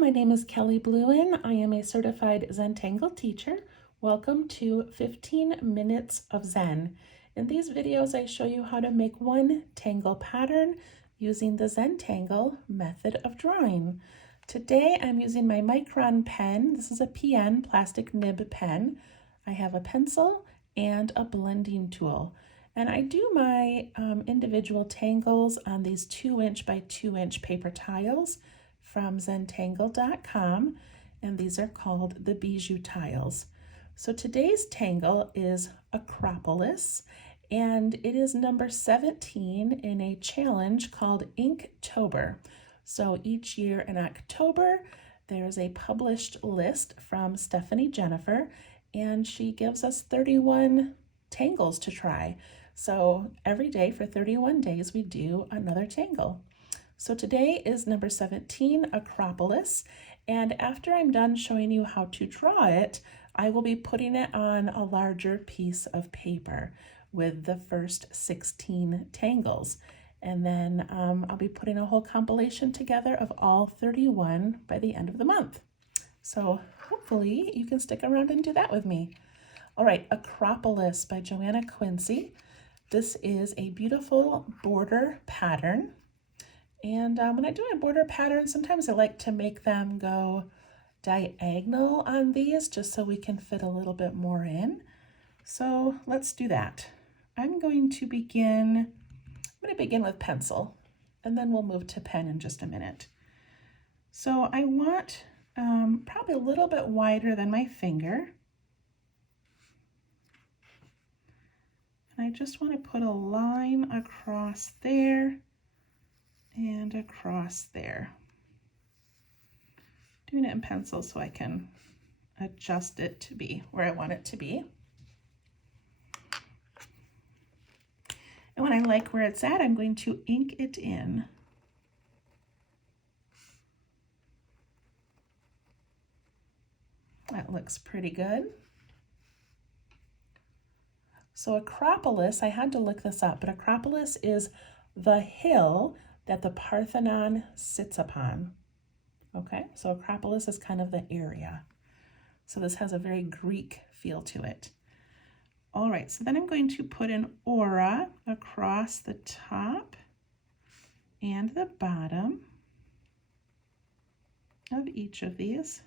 my name is Kelly Bluen. I am a certified Zentangle teacher. Welcome to 15 Minutes of Zen. In these videos, I show you how to make one tangle pattern using the Zentangle method of drawing. Today, I'm using my micron pen. This is a PN, plastic nib pen. I have a pencil and a blending tool. And I do my individual tangles on these 2" by 2" paper tiles from zentangle.com, and these are called the bijou tiles. So today's tangle is Acropolis, and it is number 17 in a challenge called Inktober. So each year in October, there's a published list from Stephanie Jennifer, and she gives us 31 tangles to try. So every day for 31 days, we do another tangle. So today is number 17, Acropolis, and after I'm done showing you how to draw it, I will be putting it on a larger piece of paper with the first 16 tangles. And then I'll be putting a whole compilation together of all 31 by the end of the month. So hopefully you can stick around and do that with me. All right, Acropolis by Joanna Quincey. This is a beautiful border pattern. And when I do my border patterns, sometimes I like to make them go diagonal on these just so we can fit a little bit more in. So let's do that. I'm going to begin with pencil, and then we'll move to pen in just a minute. So I want probably a little bit wider than my finger. And I just want to put a line across there and across there. Doing it in pencil so I can adjust it to be where I want it to be. And when I like where it's at, I'm going to ink it in. That looks pretty good. So Acropolis, I had to look this up, but Acropolis is the hill that the Parthenon sits upon. Okay, so Acropolis is kind of the area. So this has a very Greek feel to it. All right, so then I'm going to put an aura across the top and the bottom of each of these.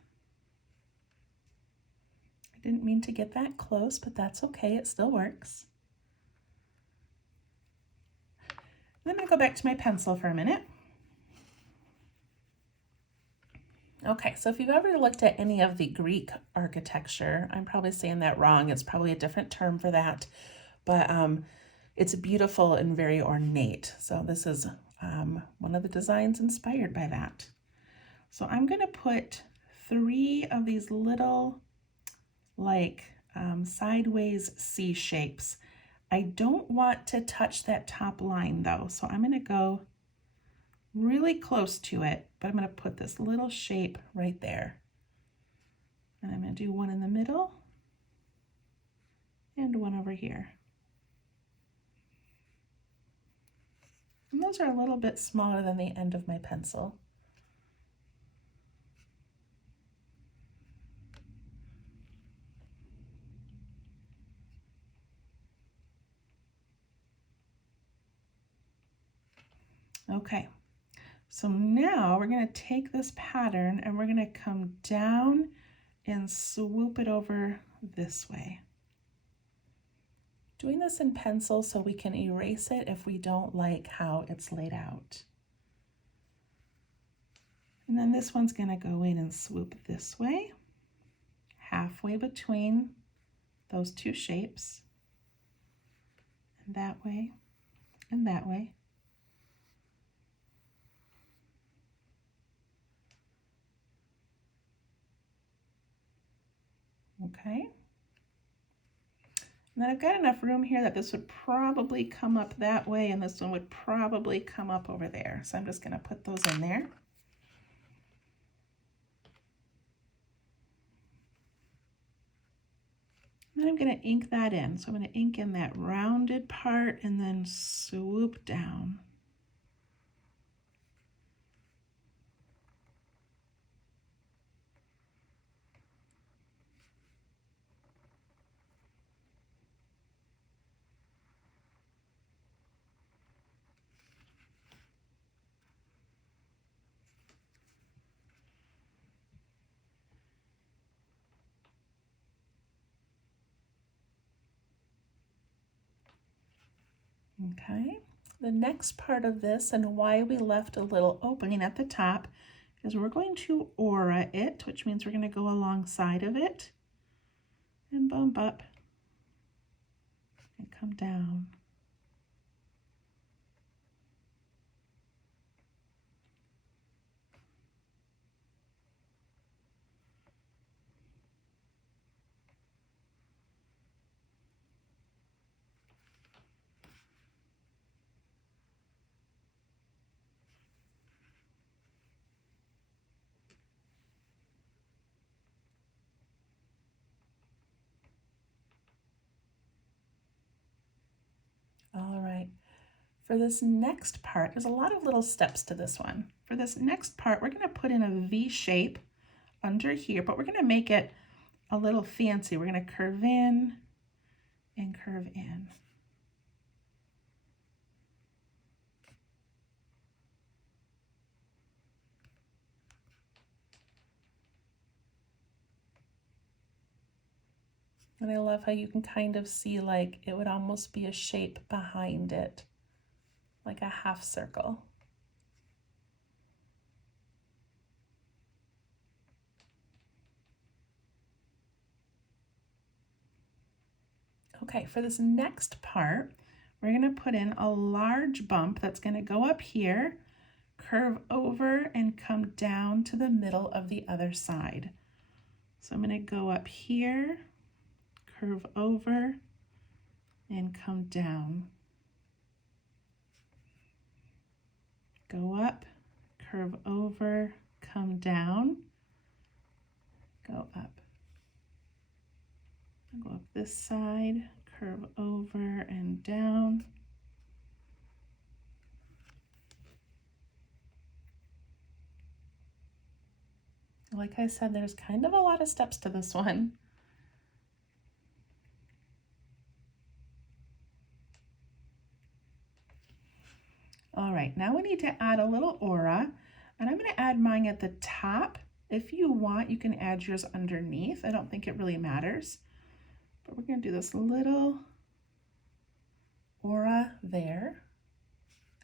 I didn't mean to get that close, but that's okay, it still works. Then I go back to my pencil for a minute. Okay, so if you've ever looked at any of the Greek architecture, I'm probably saying that wrong. It's probably a different term for that, but it's beautiful and very ornate. So this is one of the designs inspired by that. So I'm going to put 3 of these little like sideways C shapes. I don't want to touch that top line though, so I'm going to go really close to it, but I'm going to put this little shape right there. And I'm going to do one in the middle and one over here. And those are a little bit smaller than the end of my pencil. Okay, so now we're going to take this pattern and we're going to come down and swoop it over this way. Doing this in pencil so we can erase it if we don't like how it's laid out. And then this one's going to go in and swoop this way, halfway between those 2 shapes, and that way, and that way. Okay, and then I've got enough room here that this would probably come up that way and this one would probably come up over there. So I'm just going to put those in there. Then I'm going to ink that in. So I'm going to ink in that rounded part and then swoop down. Okay, the next part of this and why we left a little opening at the top is we're going to aura it, which means we're going to go alongside of it and bump up and come down. All right, for this next part, there's a lot of little steps to this one. For this next part, we're going to put in a V shape under here, but we're going to make it a little fancy. We're going to curve in and curve in. And I love how you can kind of see like it would almost be a shape behind it, like a half circle. Okay, for this next part, we're going to put in a large bump that's going to go up here, curve over, and come down to the middle of the other side. So I'm going to go up here, curve over, and come down. Go up, curve over, come down, go up. Go up this side, curve over and down. Like I said, there's kind of a lot of steps to this one. All right, now we need to add a little aura, and I'm going to add mine at the top. If you want, you can add yours underneath. I don't think it really matters, but we're going to do this little aura there.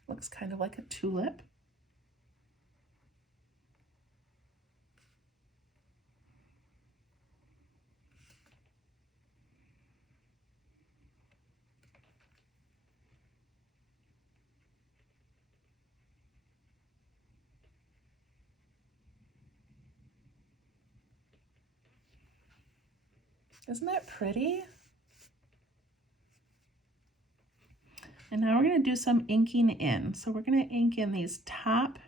Looks kind of like a tulip. Isn't that pretty? And now we're going to do some inking in. So we're going to ink in these top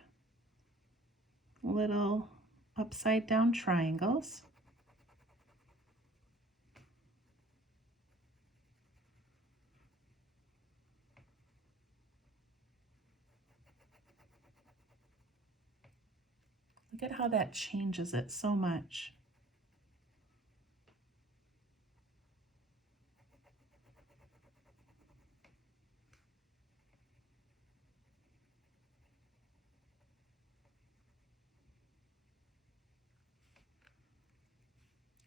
little upside down triangles. Look at how that changes it so much.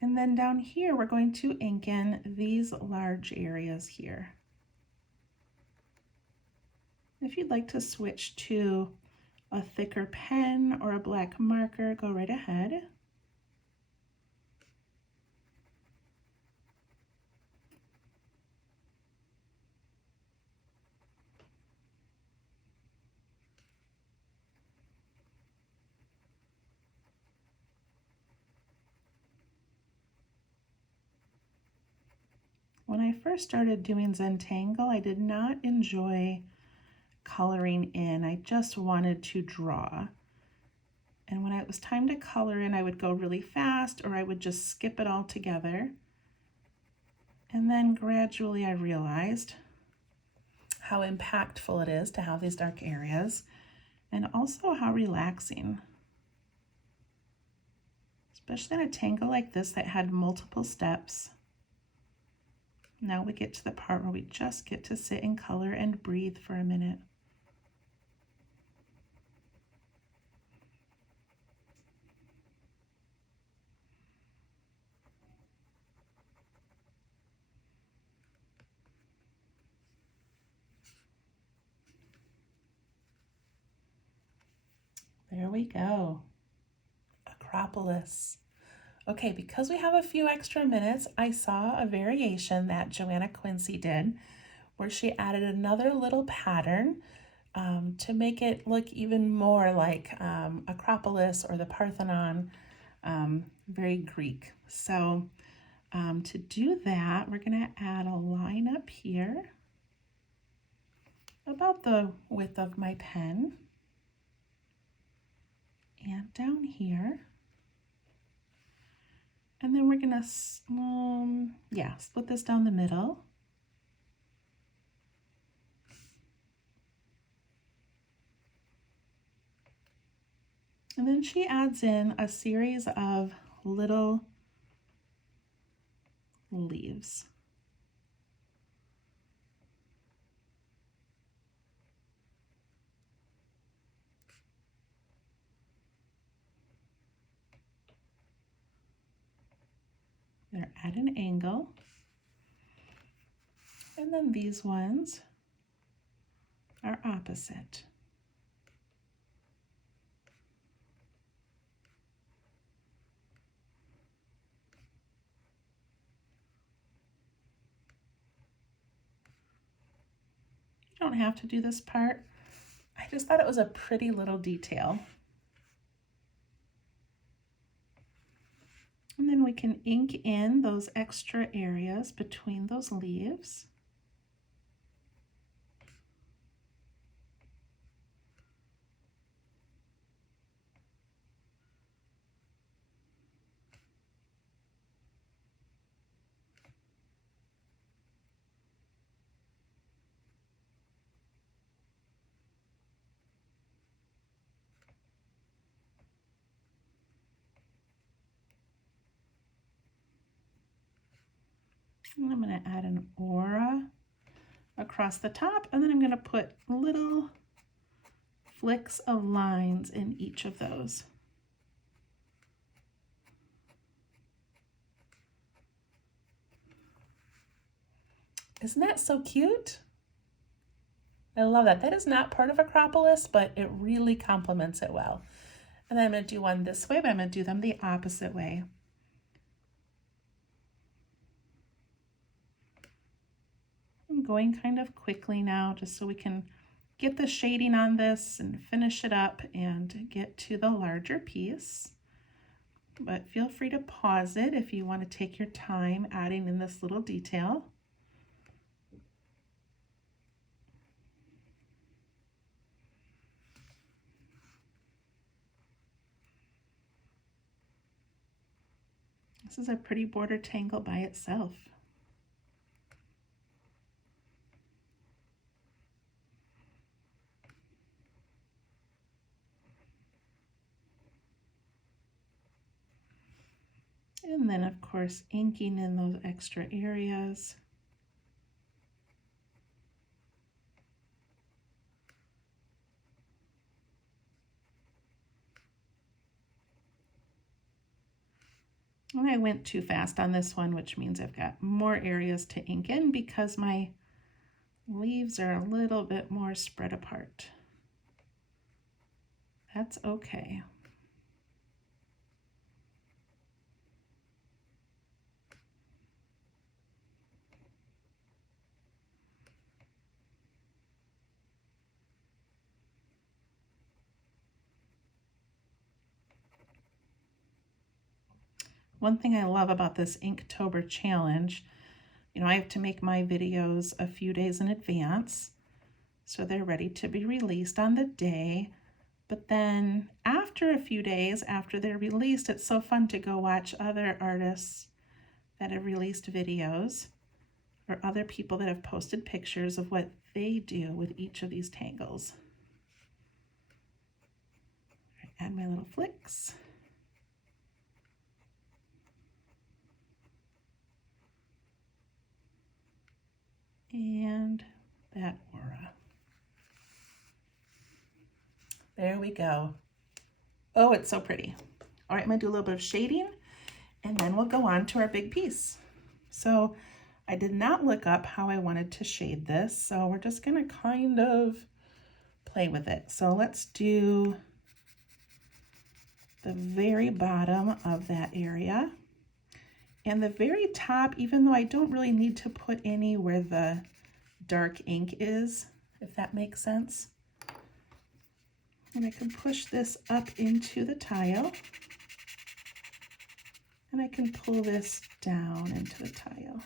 And then down here, we're going to ink in these large areas here. If you'd like to switch to a thicker pen or a black marker, go right ahead. When I first started doing Zentangle, I did not enjoy coloring in. I just wanted to draw. And when it was time to color in, I would go really fast or I would just skip it all together. And then gradually I realized how impactful it is to have these dark areas and also how relaxing. Especially in a tangle like this that had multiple steps. Now we get to the part where we just get to sit in color and breathe for a minute. There we go. Acropolis. Okay, because we have a few extra minutes, I saw a variation that Joanna Quincey did where she added another little pattern to make it look even more like Acropolis or the Parthenon, very Greek. So to do that, we're going to add a line up here about the width of my pen and down here. And then we're going to, split this down the middle. And then she adds in a series of little leaves. They're at an angle. And then these ones are opposite. You don't have to do this part. I just thought it was a pretty little detail. And then we can ink in those extra areas between those leaves. And I'm going to add an aura across the top, and then I'm going to put little flicks of lines in each of those. Isn't that so cute? I love that. That is not part of Acropolis, but it really complements it well. And then I'm going to do one this way, but I'm going to do them the opposite way. I'm going kind of quickly now just so we can get the shading on this and finish it up and get to the larger piece. But feel free to pause it if you want to take your time adding in this little detail. This is a pretty border tangle by itself. And then, of course, inking in those extra areas. And I went too fast on this one, which means I've got more areas to ink in because my leaves are a little bit more spread apart. That's okay. One thing I love about this Inktober challenge, I have to make my videos a few days in advance, so they're ready to be released on the day. But then after a few days, after they're released, it's so fun to go watch other artists that have released videos or other people that have posted pictures of what they do with each of these tangles. Add my little flicks. And that aura. There we go. Oh, it's so pretty. All right, I'm gonna do a little bit of shading and then we'll go on to our big piece. So I did not look up how I wanted to shade this, so we're just gonna kind of play with it. So let's do the very bottom of that area. And the very top, even though I don't really need to put any where the dark ink is, if that makes sense. And I can push this up into the tile. And I can pull this down into the tile.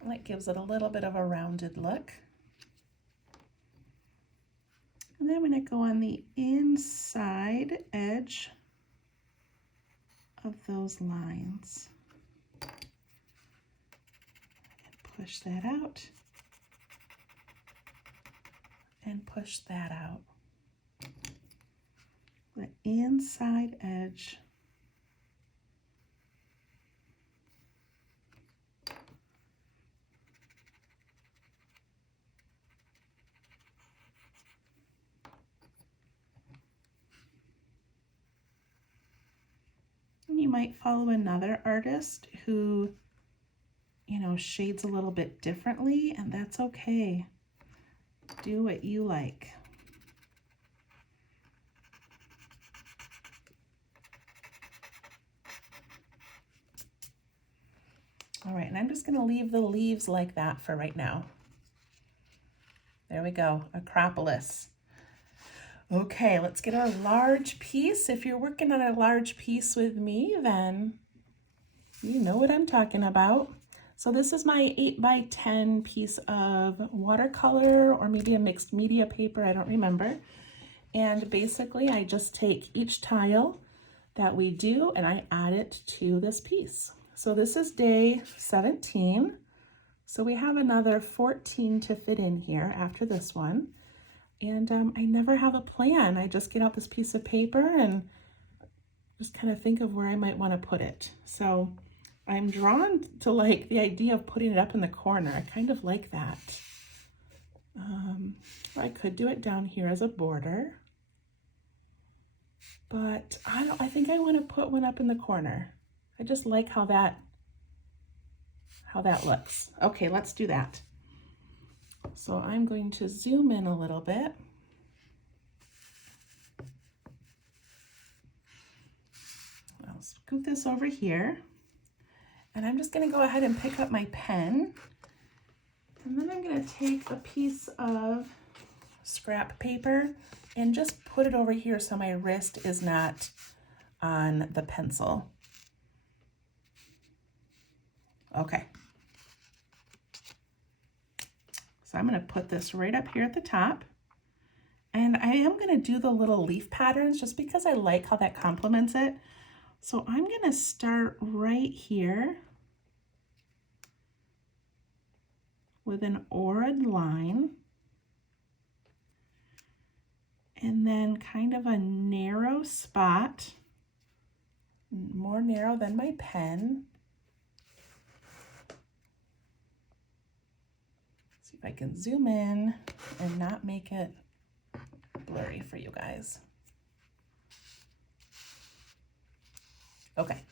And that gives it a little bit of a rounded look. And then I'm going to go on the inside edge of those lines. And push that out. And push that out. The inside edge. You might follow another artist who, you know, shades a little bit differently, and that's okay. Do what you like. All right, and I'm just going to leave the leaves like that for right now. There we go, Acropolis. Okay, let's get our large piece. If you're working on a large piece with me, then you know what I'm talking about. So this is my 8x10 piece of watercolor or maybe a mixed media paper, I don't remember. And basically I just take each tile that we do and I add it to this piece. So this is day 17. So we have another 14 to fit in here after this one. And I never have a plan. I just get out this piece of paper and just kind of think of where I might want to put it. So I'm drawn to like the idea of putting it up in the corner. I kind of like that. I could do it down here as a border, but I think I want to put one up in the corner. I just like how that looks. Okay, let's do that. So I'm going to zoom in a little bit. I'll scoot this over here. And I'm just going to go ahead and pick up my pen. And then I'm going to take a piece of scrap paper and just put it over here so my wrist is not on the pencil. Okay. So I'm going to put this right up here at the top. And I am going to do the little leaf patterns just because I like how that complements it. So I'm going to start right here with an aura'd line. And then kind of a narrow spot, more narrow than my pen. See if I can zoom in and not make it blurry for you guys. Okay.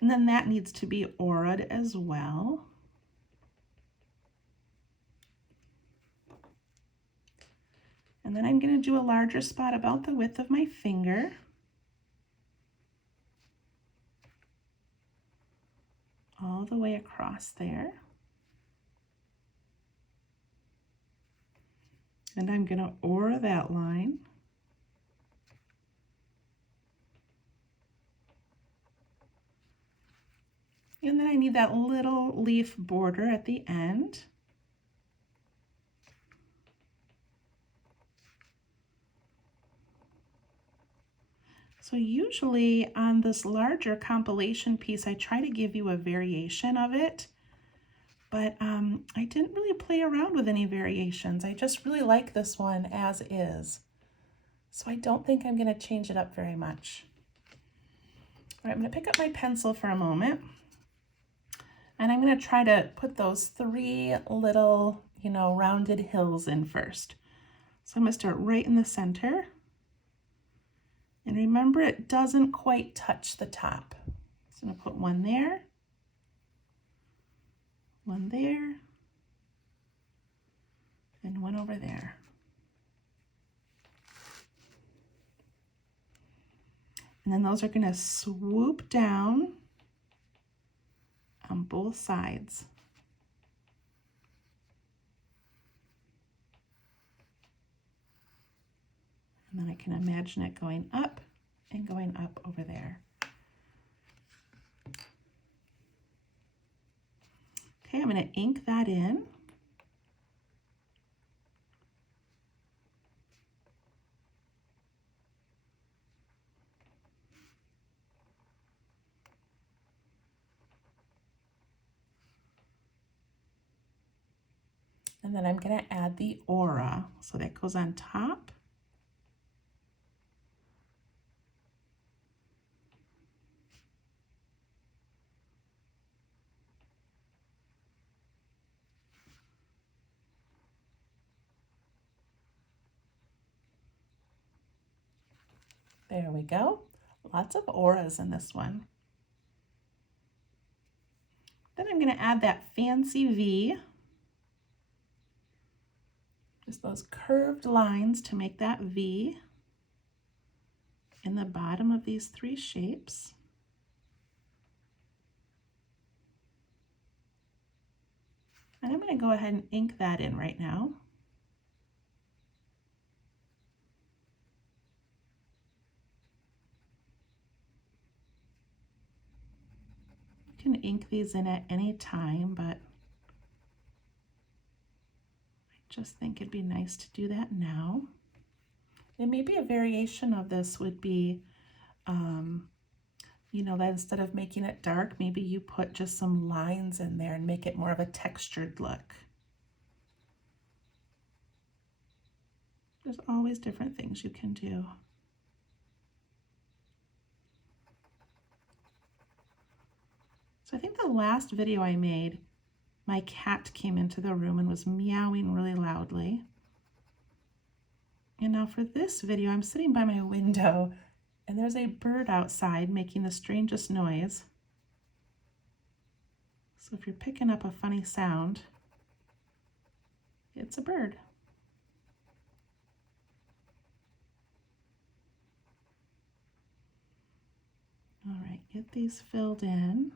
And then that needs to be aura'd as well. And then I'm going to do a larger spot about the width of my finger. All the way across there. And I'm going to aura that line. And then I need that little leaf border at the end. So usually on this larger compilation piece, I try to give you a variation of it, but I didn't really play around with any variations. I just really like this one as is. So I don't think I'm gonna change it up very much. All right, I'm gonna pick up my pencil for a moment, and I'm gonna try to put those 3 little, rounded hills in first. So I'm gonna start right in the center. And remember, it doesn't quite touch the top. So I'm going to put one there, and one over there. And then those are going to swoop down on both sides. And then I can imagine it going up and going up over there. Okay, I'm going to ink that in. And then I'm going to add the aura. So that goes on top. There we go. Lots of auras in this one. Then I'm going to add that fancy V. Just those curved lines to make that V in the bottom of these three shapes. And I'm going to go ahead and ink that in right now. You can ink these in at any time, but I just think it'd be nice to do that now. And maybe a variation of this would be, you know, that instead of making it dark, maybe you put just some lines in there and make it more of a textured look. There's always different things you can do. So I think the last video I made, my cat came into the room and was meowing really loudly. And now for this video, I'm sitting by my window and there's a bird outside making the strangest noise. So if you're picking up a funny sound, it's a bird. All right, get these filled in.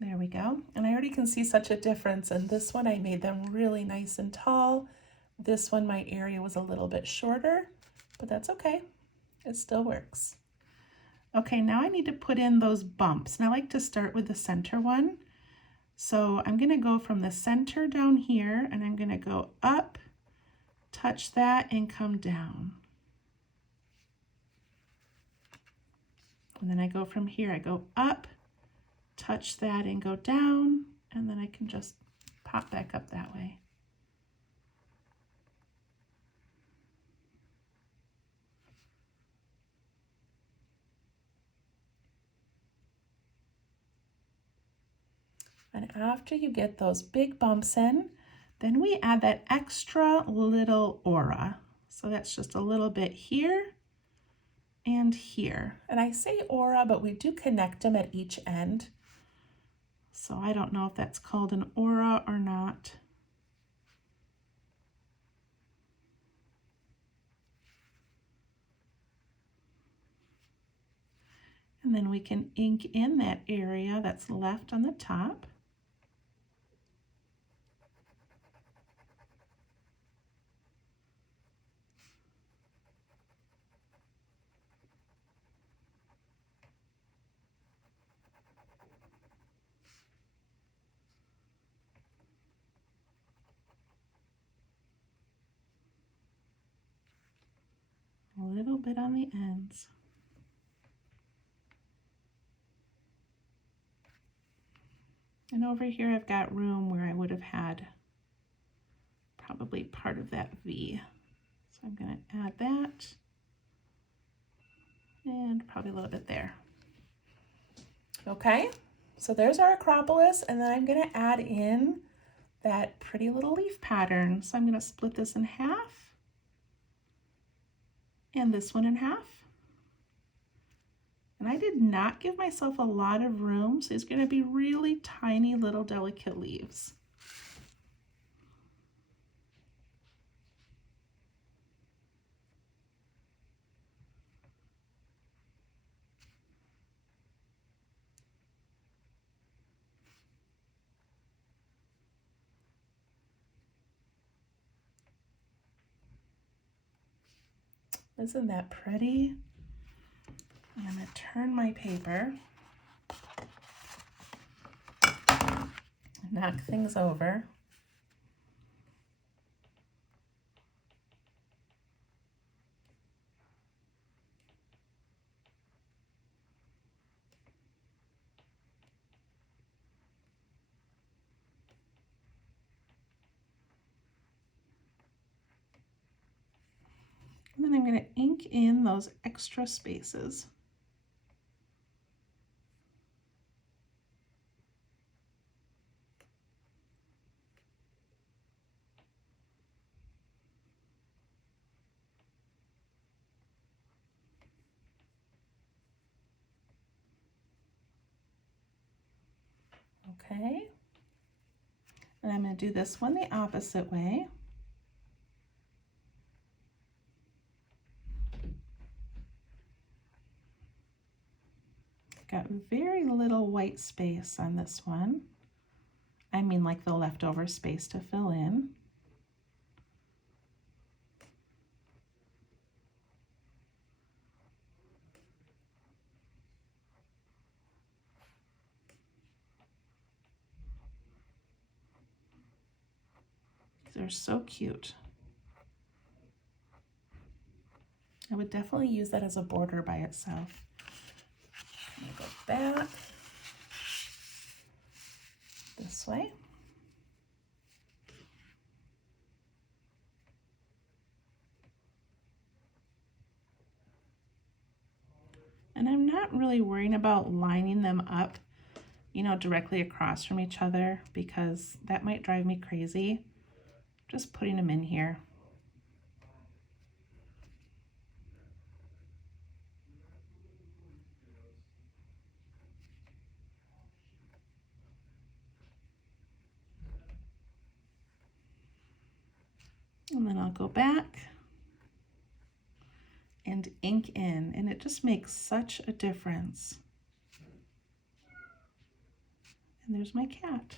There we go. And I already can see such a difference. And this one, I made them really nice and tall. This one, my area was a little bit shorter, but that's okay. It still works. Okay, now I need to put in those bumps. And I like to start with the center one. So I'm gonna go from the center down here and I'm gonna go up, touch that and come down. And then I go from here, I go up, touch that and go down, and then I can just pop back up that way. And after you get those big bumps in, then we add that extra little aura. So that's just a little bit here and here. And I say aura, but we do connect them at each end. So I don't know if that's called an aura or not. And then we can ink in that area that's left on the top. A little bit on the ends. And over here I've got room where I would have had probably part of that V. So I'm going to add that and probably a little bit there. Okay, so there's our Acropolis, and then I'm going to add in that pretty little leaf pattern. So I'm going to split this in half and this one in half. And I did not give myself a lot of room, so it's going to be really tiny little delicate leaves. Isn't that pretty? And I'm going to turn my paper, knock things over. And then I'm going to ink in those extra spaces. Okay. And I'm going to do this one the opposite way. Got very little white space on this one. I mean like the leftover space to fill in. They're so cute. I would definitely use that as a border by itself. I'm gonna go back this way. And I'm not really worrying about lining them up, you know, directly across from each other because that might drive me crazy. Just putting them in here. And then I'll go back and ink in, and it just makes such a difference. And there's my cat.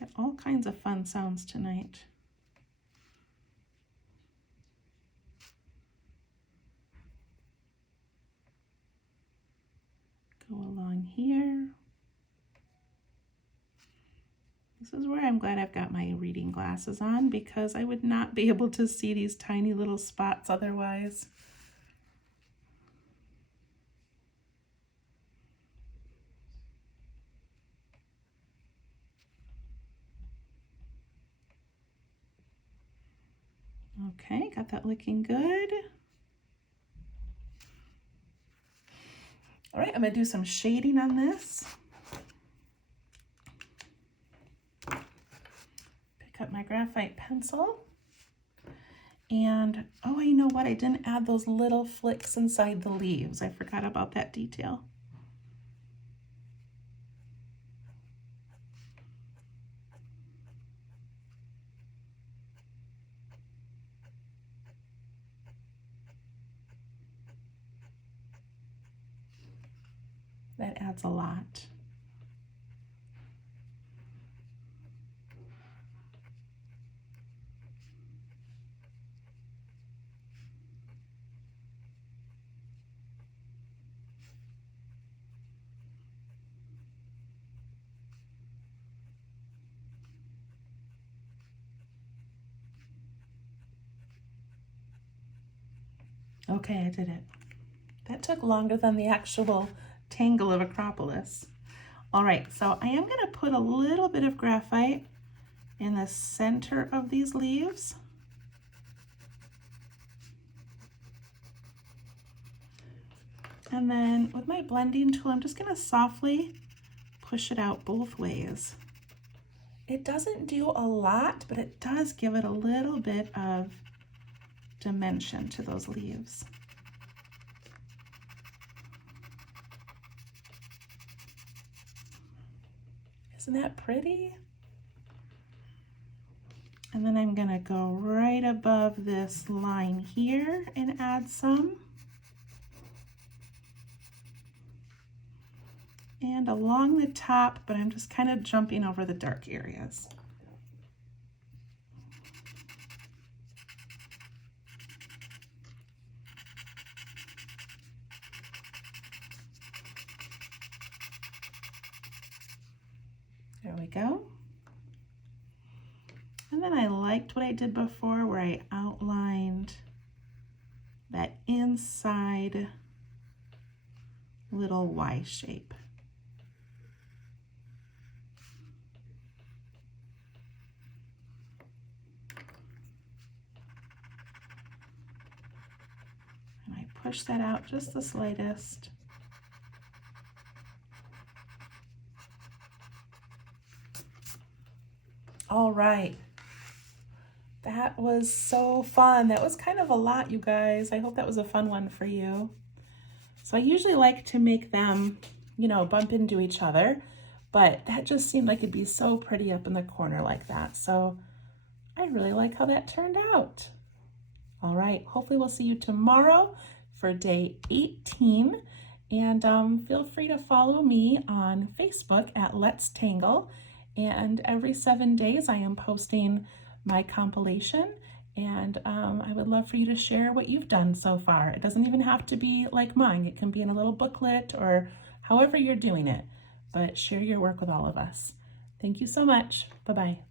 Got all kinds of fun sounds tonight. Go along here. This is where I'm glad I've got my reading glasses on because I would not be able to see these tiny little spots otherwise. Okay, got that looking good. All right, I'm gonna do some shading on this. Pick up my graphite pencil. And, oh, you know what? I didn't add those little flicks inside the leaves. I forgot about that detail. That adds a lot. Okay, I did it. That took longer than the actual tangle of Acropolis. All right, so I am going to put a little bit of graphite in the center of these leaves. And then with my blending tool, I'm just going to softly push it out both ways. It doesn't do a lot, but it does give it a little bit of dimension to those leaves. Isn't that pretty? And then I'm gonna go right above this line here and add some. And along the top, but I'm just kind of jumping over the dark areas. There we go. And then I liked what I did before where I outlined that inside little Y shape. And I push that out just the slightest. All right. That was so fun. That was kind of a lot, you guys. I hope that was a fun one for you. So I usually like to make them, you know, bump into each other, but that just seemed like it'd be so pretty up in the corner like that. So I really like how that turned out. All right, hopefully we'll see you tomorrow for day 18. And feel free to follow me on Facebook at Let's Tangle. And every 7 days I am posting my compilation, and I would love for you to share what you've done so far. It doesn't even have to be like mine. It can be in a little booklet or however you're doing it, but share your work with all of us. Thank you so much. Bye-bye.